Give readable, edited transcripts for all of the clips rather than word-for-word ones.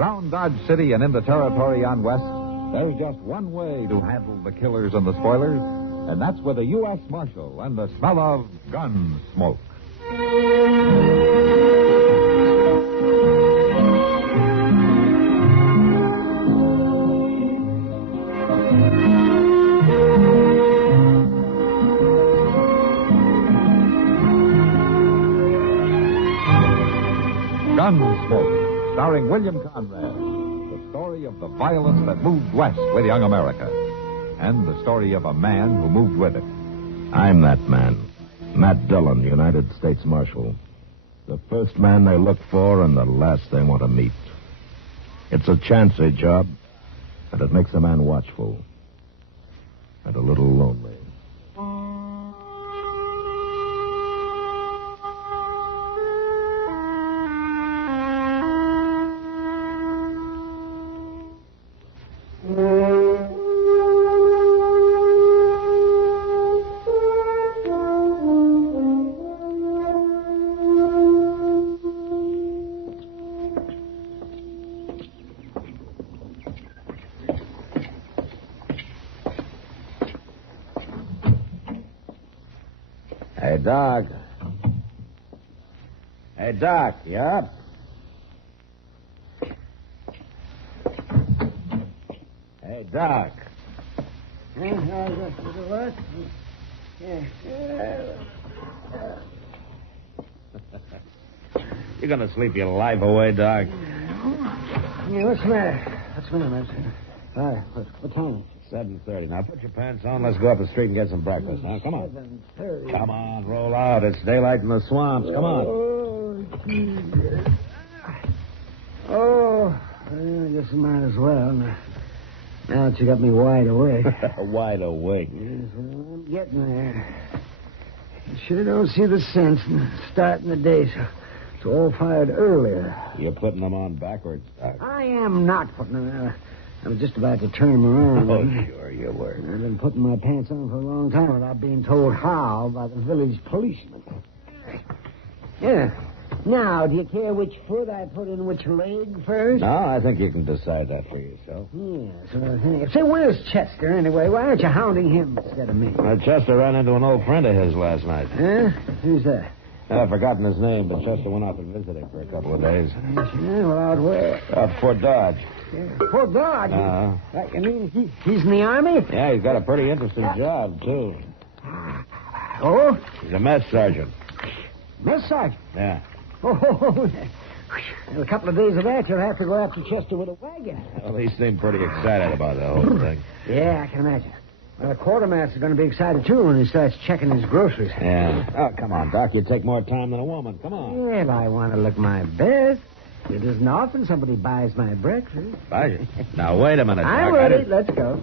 Around Dodge City and in the territory on West, there's just one way to handle the killers and the spoilers, and that's with a U.S. Marshal and the smell of gun smoke. Gunsmoke, starring William Conrad. The story of the violence that moved west with young America. And the story of a man who moved with it. I'm that man. Matt Dillon, United States Marshal. The first man they look for and the last they want to meet. It's a chancy job, and it makes a man watchful. And a little lonely. Hey, Doc. Hey, Doc, you up? Hey, Doc. What? Yeah. You're gonna sleep your life away, Doc. Yeah, what's the matter? What's the matter, man? All right, what time? 7:30. Now, put your pants on. Let's go up the street and get some breakfast. Now, come on. 7:30. Come on, roll out. It's daylight in the swamps. Come on. Oh, Jesus. Oh, I guess I might as well. Now that you got me wide awake. Wide awake. Yes, well, I'm getting there. You sure don't see the sense in starting the day, so it's all fired earlier. You're putting them on backwards, Doc. I am not putting them on. I was just about to turn them around. Oh, sure you were. I've been putting my pants on for a long time without being told how by the village policeman. Yeah. Now, do you care which foot I put in which leg first? No, I think you can decide that for yourself. Yes. Say, where's Chester, anyway? Why aren't you hounding him instead of me? Chester ran into an old friend of his last night. Huh? Who's that? I've forgotten his name, but Chester went out to visit him for a couple of days. Yeah, well, out where? Out Fort Dodge. Yeah. Fort Dodge? You mean he's in the Army? Yeah, he's got a pretty interesting job, too. Oh? He's a mess sergeant. Mess sergeant? Yeah. Oh, in a couple of days of that, you'll have to go after Chester with a wagon. Well, he seemed pretty excited about the whole thing. Yeah, I can imagine. Well, the quartermaster's going to be excited, too, when he starts checking his groceries. Yeah. Oh, come on, Doc. You take more time than a woman. Come on. Well, I want to look my best. It isn't often somebody buys my breakfast. Buys it? Now, wait a minute, Doc. I'm ready. Let's go.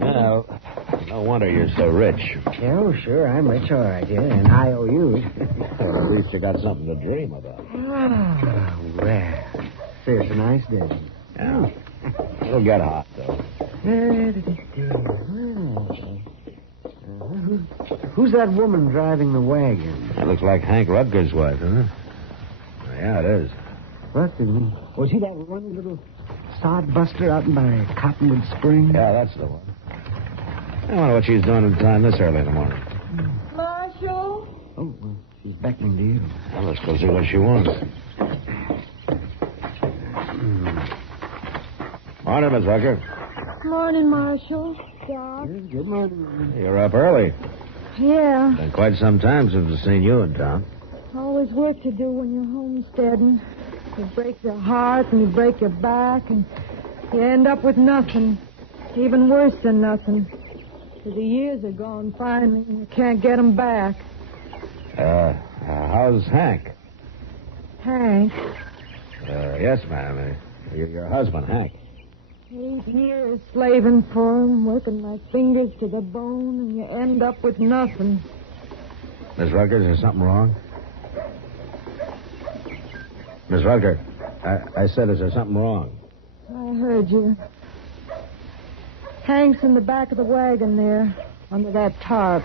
Well, no wonder you're so rich. Oh, sure. I'm rich, all right, yeah. And IOUs. Well, at least you got something to dream about. Oh, well. Say, it's a nice day. Yeah. It'll get hot, though. Who's that woman driving the wagon? That looks like Hank Rutger's wife, doesn't it? Yeah, it is. Rutger? Was he that one little sod buster out by Cottonwood Springs? Yeah, that's the one. I wonder what she's doing in time this early in the morning. Marshal? Oh, well, she's beckoning to you. Well, let's go see what she wants. Morning, Miss Rucker. Morning, Marshal. Doc. Good morning. You're up early. Yeah. Been quite some time since I've seen you in town. Always work to do when you're homesteading. You break your heart and you break your back and you end up with nothing. Even worse than nothing. 'Cause the years are gone finally and you can't get them back. How's Hank? Hank, Yes, ma'am. Your husband, Hank. 8 years slaving for him, working my fingers to the bone, and you end up with nothing. Miss Rucker, is there something wrong? Miss Rucker, I said, is there something wrong? I heard you. Hank's in the back of the wagon there, under that tarp.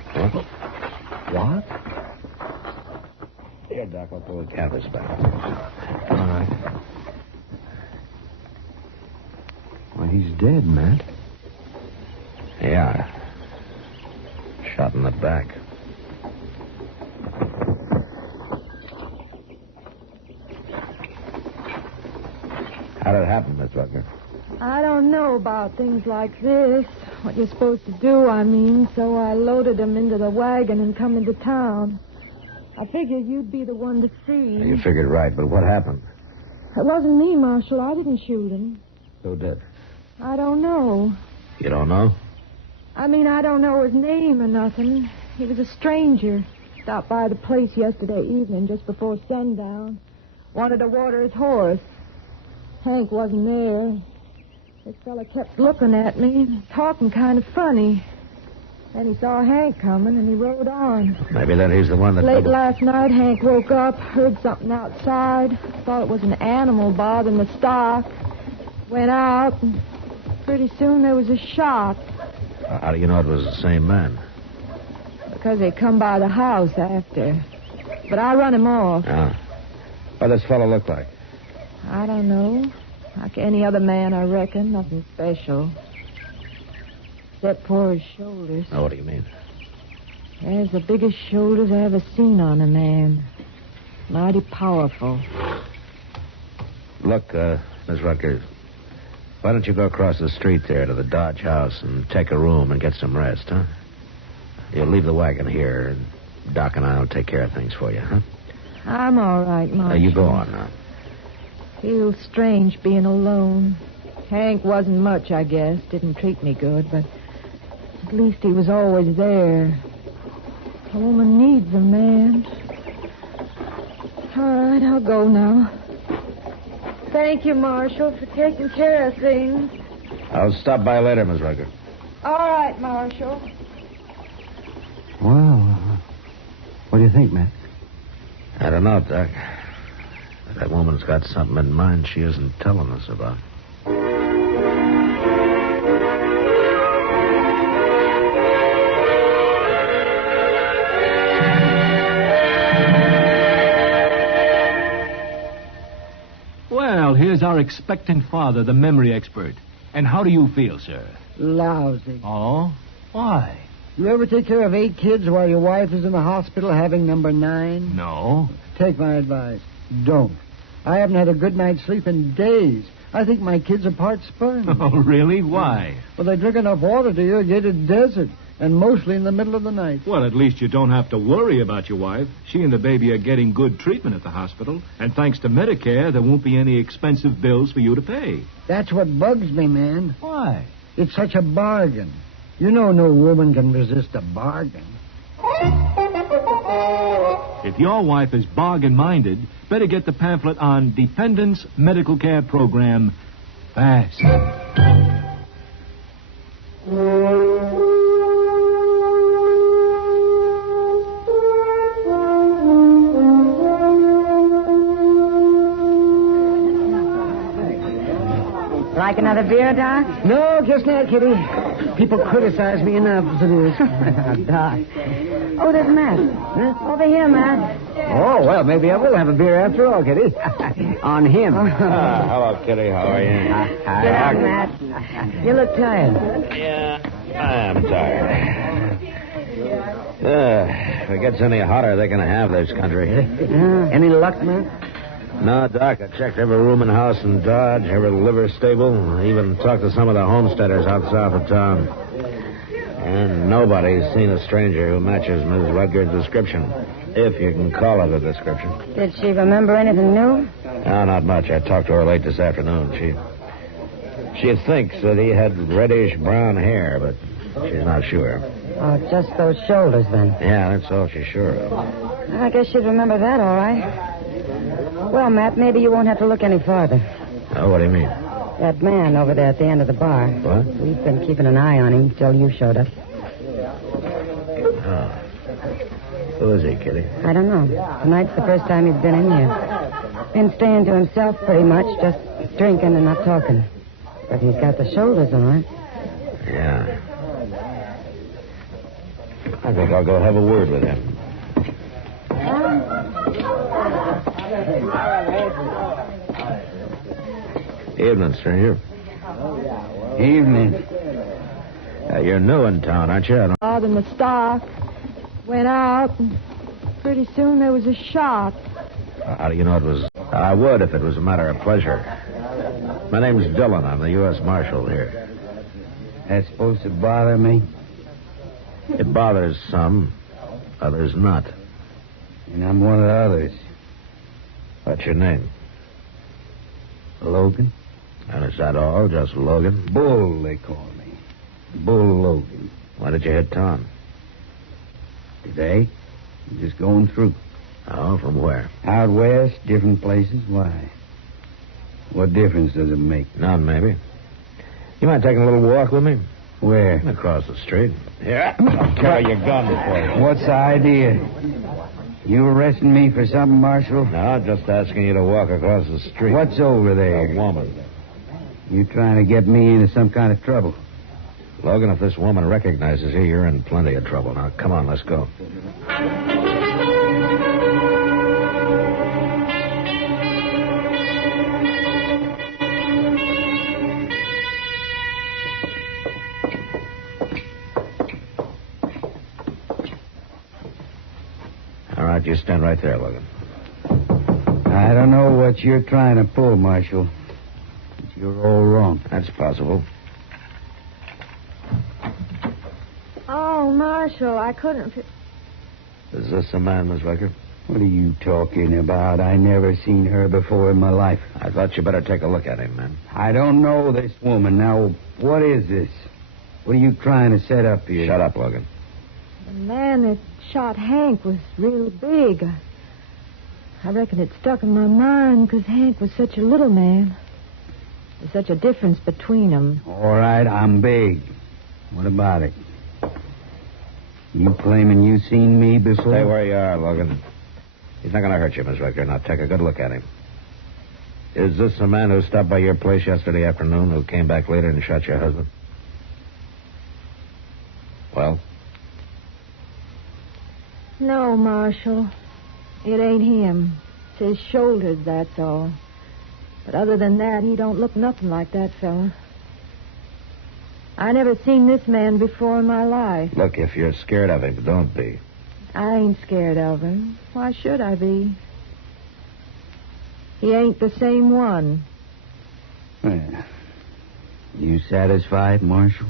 What? Here, Doc, I'll pull the canvas back. All right. he's dead, Matt. Yeah. Shot in the back. How did it happen, Miss Rucker? I don't know about things like this. What you're supposed to do, I mean. So I loaded him into the wagon and come into town. I figured you'd be the one to see. You figured right, but what happened? It wasn't me, Marshal. I didn't shoot him. Who did? I don't know. You don't know? I mean, I don't know his name or nothing. He was a stranger. Stopped by the place yesterday evening just before sundown. Wanted to water his horse. Hank wasn't there. This fella kept looking at me, talking kind of funny. Then he saw Hank coming, and he rode on. Maybe then he's the one that... Late last night, Hank woke up, heard something outside. Thought it was an animal bothering the stock. Went out, and pretty soon there was a shot. How do you know it was the same man? Because they come by the house after. But I run him off. Oh. What does this fellow look like? I don't know. Like any other man, I reckon. Nothing special. Except for his shoulders. Oh, what do you mean? There's the biggest shoulders I ever seen on a man. Mighty powerful. Look, Miss Rucker, why don't you go across the street there to the Dodge house and take a room and get some rest, huh? You'll leave the wagon here, and Doc and I will take care of things for you, huh? I'm all right, Marshal. You go on now. Feels strange being alone. Hank wasn't much, I guess. Didn't treat me good, but at least he was always there. A woman needs a man. All right, I'll go now. Thank you, Marshal, for taking care of things. I'll stop by later, Miss Rucker. All right, Marshal. Well, what do you think, Matt? I don't know, Doc. That woman's got something in mind she isn't telling us about. Well, here's our expectant father, the memory expert. And how do you feel, sir? Lousy. Oh? Why? You ever take care of 8 kids while your wife is in the hospital having number 9? No. Take my advice. Don't. I haven't had a good night's sleep in days. I think my kids are part sperm. Oh, really? Why? Well, they drink enough water to irrigate a desert, and mostly in the middle of the night. Well, at least you don't have to worry about your wife. She and the baby are getting good treatment at the hospital. And thanks to Medicare, there won't be any expensive bills for you to pay. That's what bugs me, man. Why? It's such a bargain. You know no woman can resist a bargain. If your wife is bargain-minded, better get the pamphlet on Dependents Medical Care Program fast. Like another beer, Doc? No, just not, Kitty. People criticize me enough as it is. Doc. Oh, there's Matt. Huh? Over here, Matt. Oh, well, maybe I will have a beer after all, Kitty. On him. Hello, Kitty. How are you? Sit down, Matt. You look tired. Yeah, I am tired. If it gets any hotter, they're going to have this country. Any luck, man? No, Doc, I checked every room and house in Dodge, every liver stable. I even talked to some of the homesteaders out south of town. And nobody's seen a stranger who matches Ms. Rutgers' description, if you can call it a description. Did she remember anything new? No, not much. I talked to her late this afternoon. She thinks that he had reddish-brown hair, but she's not sure. Oh, just those shoulders, then. Yeah, that's all she's sure of. I guess she'd remember that, all right. Well, Matt, maybe you won't have to look any farther. Oh, what do you mean? That man over there at the end of the bar. What? We've been keeping an eye on him till you showed up. Oh. Who is he, Kitty? I don't know. Tonight's the first time he's been in here. Been staying to himself pretty much, just drinking and not talking. But he's got the shoulders, all right. Yeah. I think I'll go have a word with him. Evening, stranger. Evening. You're new in town, aren't you? Out in the stock. Went out, and pretty soon there was a shot. How do you know it was... I would if it was a matter of pleasure. My name's Dillon. I'm the U.S. Marshal here. That's supposed to bother me? It bothers some, others not. And I'm one of the others. What's your name? Logan? And is that all? Just Logan? Bull, they call me. Bull Logan. Why did you hit town? Today? I'm just going through. Oh, from where? Out west, different places. Why? What difference does it make? None, maybe. You mind taking a little walk with me? Where? Across the street. Yeah. I'll carry your gun before you. What's the idea? You arresting me for something, Marshal? No, just asking you to walk across the street. What's over there? A woman. You trying to get me into some kind of trouble? Logan, if this woman recognizes you, you're in plenty of trouble. Now, come on, let's go. All right, you stand right there, Logan. I don't know what you're trying to pull, Marshal. But you're all wrong. That's possible. Oh, Marshal, I couldn't... Is this the man, Miss Rucker? What are you talking about? I never seen her before in my life. I thought you better take a look at him, man. I don't know this woman. Now, what is this? What are you trying to set up here? Shut up, Logan. The man that shot Hank was real big. I reckon it stuck in my mind because Hank was such a little man. There's such a difference between them. All right, I'm big. What about it? You claiming you seen me before? Stay where you are, Logan. He's not going to hurt you, Miss Ricker. Now, take a good look at him. Is this the man who stopped by your place yesterday afternoon who came back later and shot your husband? Well? No, Marshal. It ain't him. It's his shoulders, that's all. But other than that, he don't look nothing like that fella. I never seen this man before in my life. Look, if you're scared of him, don't be. I ain't scared of him. Why should I be? He ain't the same one. Well, you satisfied, Marshal?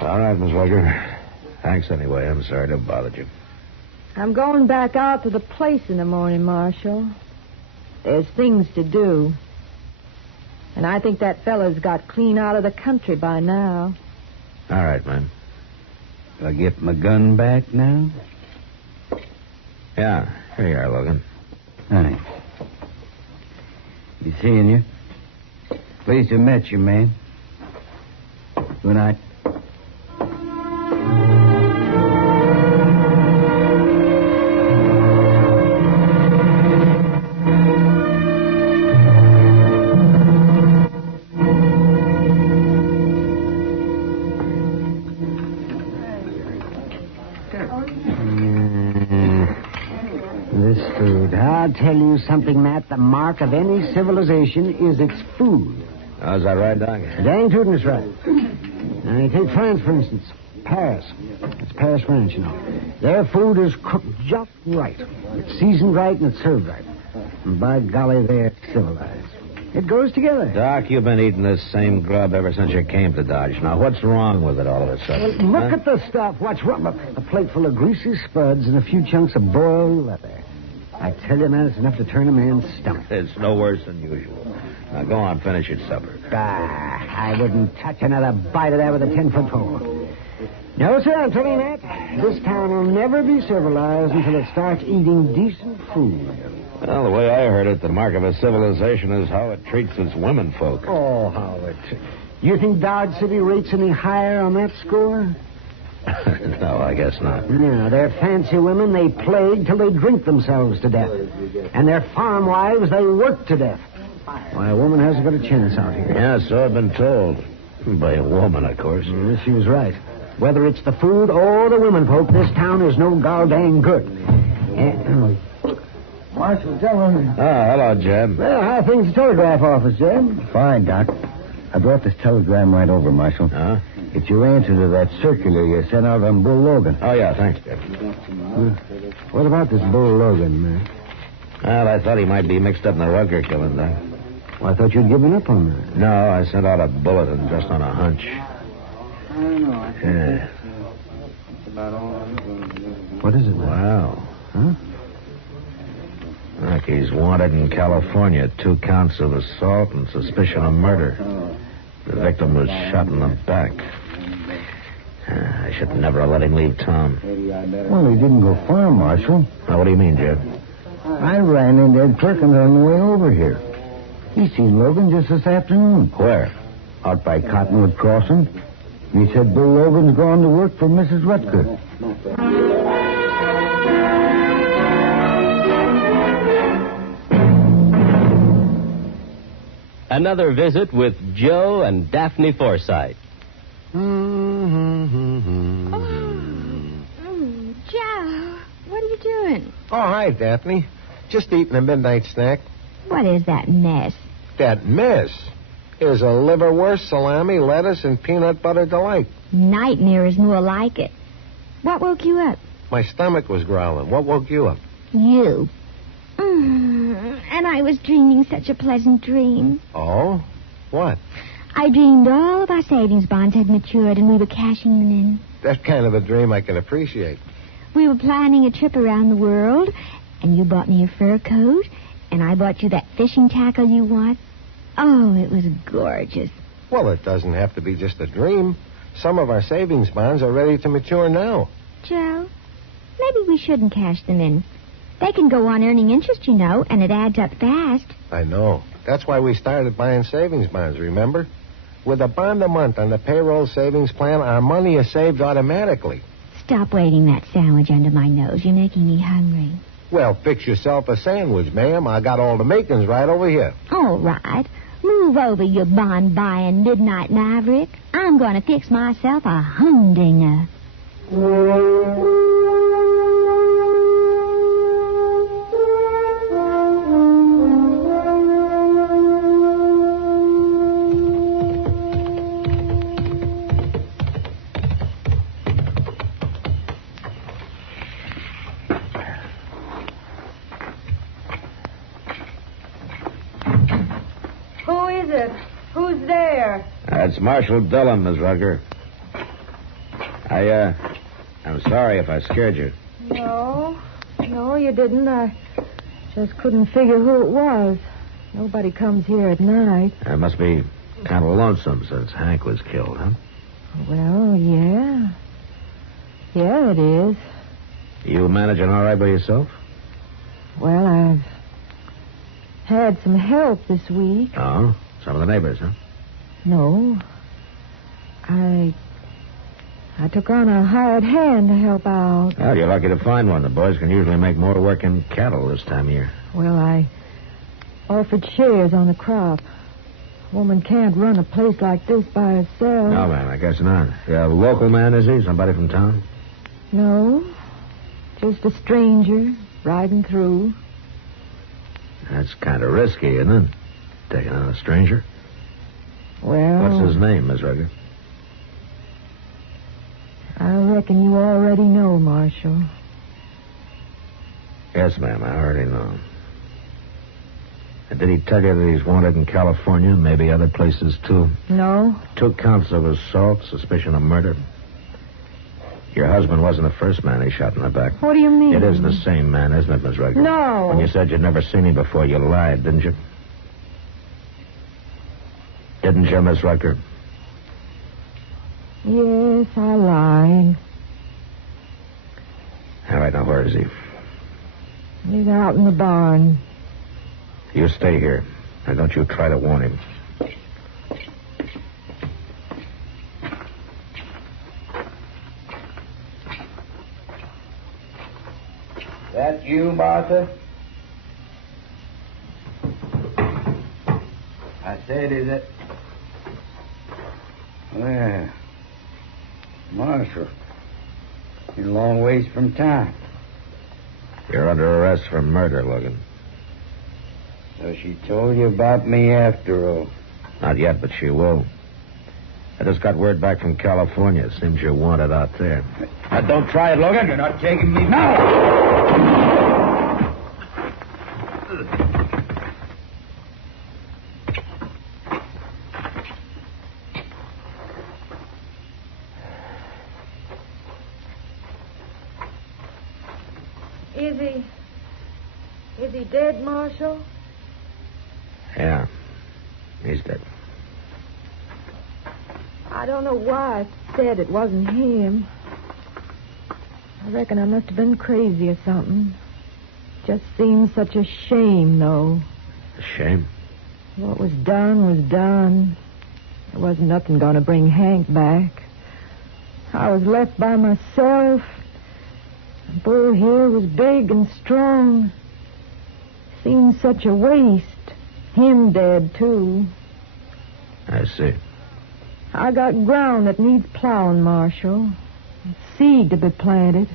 All right, Miss Ricker. Thanks anyway. I'm sorry to have bothered you. I'm going back out to the place in the morning, Marshal. There's things to do. And I think that fella's got clean out of the country by now. All right, man. Do I get my gun back now? Yeah, here you are, Logan. Thanks. Be seeing you. Pleased to have met you, man. Good night. I'll tell you something, Matt. The mark of any civilization is its food. Oh, is that right, Doc? Dang tootin' is right. Now, you take France, for instance. Paris. It's Paris, France, you know. Their food is cooked just right. It's seasoned right and it's served right. And by golly, they're civilized. It goes together. Doc, you've been eating this same grub ever since you came to Dodge. Now, what's wrong with it all of a sudden? Well, look at the stuff. What's wrong? A plate full of greasy spuds and a few chunks of boiled leather. I tell you, man, it's enough to turn a man's stomach. It's no worse than usual. Now, go on, finish your supper. I wouldn't touch another bite of that with a 10-foot pole. No, sir, I'm telling you that. This town will never be civilized until it starts eating decent food. Well, the way I heard it, the mark of a civilization is how it treats its women folk. Oh, how it... You think Dodge City rates any higher on that score? No, I guess not. No, they're fancy women. They plague till they drink themselves to death. And their farm wives, they work to death. Why, a woman hasn't got a chance out here. Yeah, so I've been told. By a woman, of course. She was right. Whether it's the food or the women folk, this town is no goddamn good. Marshal Dillon. Oh, hello, Jeb. Well, how are things at the telegraph office, Jeb? Fine, Doc. I brought this telegram right over, Marshal. Huh? It's your answer to that circular you sent out on Bull Logan. Oh, yeah, thanks, Jeb. What about this Bull Logan, man? Well, I thought he might be mixed up in the Rutger killing, Doc. Well, I thought you'd given up on that. No, I sent out a bulletin just on a hunch. Yeah. What is it, man? Wow. Huh? Look, he's wanted in California. 2 counts of assault and suspicion of murder. The victim was shot in the back. I should never have let him leave town. Well, he didn't go far, Marshal. Now, what do you mean, Jeb? I ran into Ed Perkins on the way over here. He seen Logan just this afternoon. Where? Out by Cottonwood Crossing. He said Bull Logan's gone to work for Mrs. Rutger. Another visit with Joe and Daphne Forsythe. Joe, what are you doing? Oh, hi, Daphne. Just eating a midnight snack. What is that mess? That mess is a liverwurst, salami, lettuce, and peanut butter delight. Nightmare is more like it. What woke you up? My stomach was growling. What woke you up? You. And I was dreaming such a pleasant dream. Oh? What? I dreamed all of our savings bonds had matured and we were cashing them in. That kind of a dream I can appreciate. We were planning a trip around the world, and you bought me a fur coat, and I bought you that fishing tackle you want. Oh, it was gorgeous. Well, it doesn't have to be just a dream. Some of our savings bonds are ready to mature now. Joe, maybe we shouldn't cash them in. They can go on earning interest, you know, and it adds up fast. I know. That's why we started buying savings bonds, remember? With a bond a month on the payroll savings plan, our money is saved automatically. Stop waiting that sandwich under my nose. You're making me hungry. Well, fix yourself a sandwich, ma'am. I got all the makings right over here. All right. Move over, you bond-buying midnight maverick. I'm going to fix myself a humdinger. Who's there? It's Marshal Dillon, Miss Rutger. I'm sorry if I scared you. No, you didn't. I just couldn't figure who it was. Nobody comes here at night. It must be kind of lonesome since Hank was killed, huh? Well, yeah. Yeah, it is. You managing all right by yourself? Well, I've had some help this week. Oh? Some of the neighbors, huh? No. I took on a hired hand to help out. Well, you're lucky to find one. The boys can usually make more work in cattle this time of year. Well, I offered shares on the crop. A woman can't run a place like this by herself. No, man, I guess not. A local man, is he? Somebody from town? No. Just a stranger riding through. That's kind of risky, isn't it? Taking on a stranger. Well... What's his name, Miss Rutger? I reckon you already know, Marshal. Yes, ma'am, I already know. And did he tell you that he's wanted in California, maybe other places, too? No. 2 counts of assault, suspicion of murder. Your husband wasn't the first man he shot in the back. What do you mean? It isn't the same man, isn't it, Miss Rutger? No. When you said you'd never seen him before, you lied, didn't you? Didn't you, Miss Rutger? Yes, I lied. All right, now where is he? He's out in the barn. You stay here. And don't you try to warn him. That you, Martha? I said, is it? Well, Marshal, you're a long ways from town. You're under arrest for murder, Logan. So she told you about me after all. Not yet, but she will. I just got word back from California. Seems you're wanted out there. Now, don't try it, Logan. You're not taking me now. Is he dead, Marshal? Yeah, he's dead. I don't know why I said it wasn't him. I reckon I must have been crazy or something. Just seems such a shame, though. A shame? What was done was done. There wasn't nothing going to bring Hank back. I was left by myself. The bull here was big and strong. Seems such a waste. Him dead, too. I see. I got ground that needs plowing, Marshal. Seed to be planted.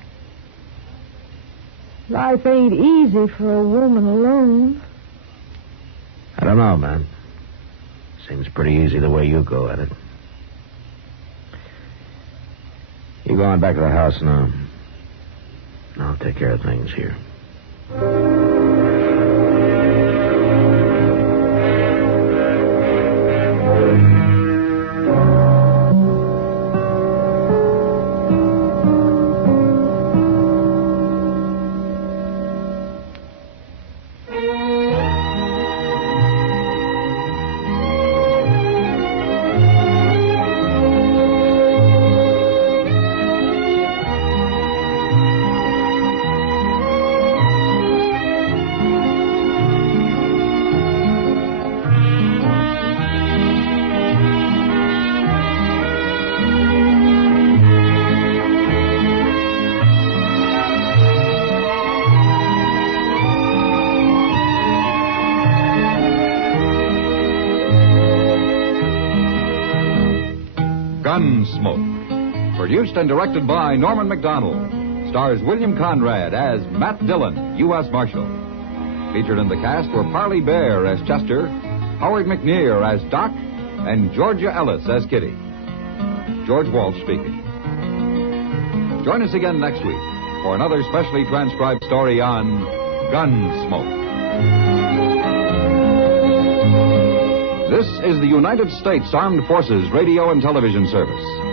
Life ain't easy for a woman alone. I don't know, man. Seems pretty easy the way you go at it. You going back to the house now. I'll take care of things here. Gunsmoke. Produced and directed by Norman MacDonnell. Stars William Conrad as Matt Dillon, U.S. Marshal. Featured in the cast were Parley Baer as Chester, Howard McNear as Doc, and Georgia Ellis as Kitty. George Walsh speaking. Join us again next week for another specially transcribed story on Gunsmoke. This is the United States Armed Forces Radio and Television Service.